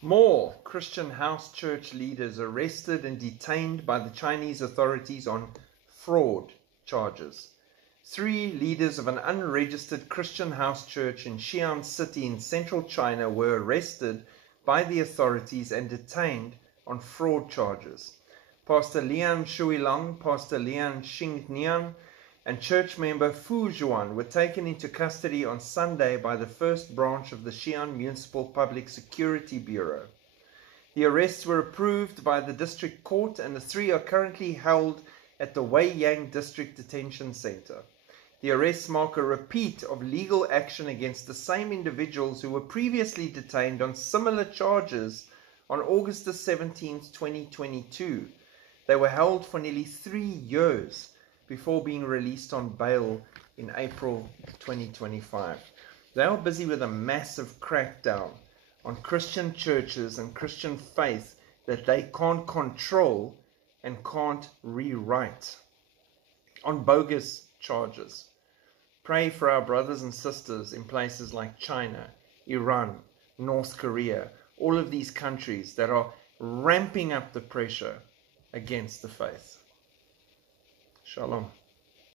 More Christian house church leaders arrested and detained by the Chinese authorities on fraud charges. 3 leaders of an unregistered Christian house church in Xi'an City in central China were arrested by the authorities and detained on fraud charges. Pastor Lian Shuilong, Pastor Lian Xingnian, and church member Fu Zhuan were taken into custody on Sunday by the first branch of the Xi'an Municipal Public Security Bureau. The arrests were approved by the district court, and the 3 are currently held at the Weiyang District Detention Center. The arrests mark a repeat of legal action against the same individuals who were previously detained on similar charges on August 17, 2022. They were held for nearly 3 years before being released on bail in April 2025. They are busy with a massive crackdown on Christian churches and Christian faith that they can't control and can't rewrite on bogus charges. Pray for our brothers and sisters in places like China, Iran, North Korea, all of these countries that are ramping up the pressure against the faith. Shalom.